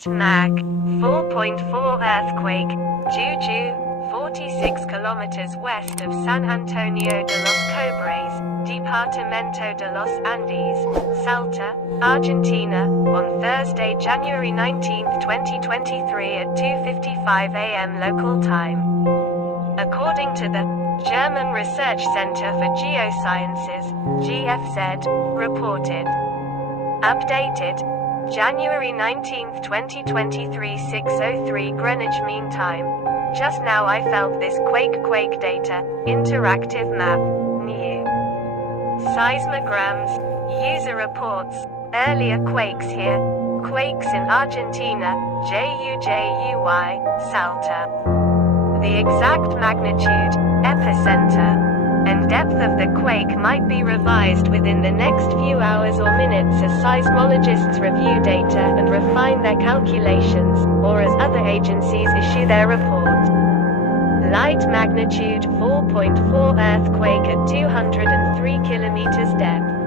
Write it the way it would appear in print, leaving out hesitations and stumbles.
8 Mag. 4.4 earthquake. Jujuy, 46 kilometers west of San Antonio de los Cobres, Departamento de Los Andes, Salta, Argentina, on Thursday, January 19, 2023 at 2:55 a.m. local time. According to the German Research Center for Geosciences, GFZ, reported. Updated. January 19, 2023 6:03 Greenwich Mean Time. Just now I felt this quake data, interactive map, new. Seismograms, user reports, earlier quakes here, quakes in Argentina, Jujuy, Salta. The exact magnitude, epicenter, and depth of the quake might be revised within the next few hours or minutes as seismologists review data and refine their calculations, or as other agencies issue their report. Light magnitude 4.4 earthquake at 203 kilometers depth.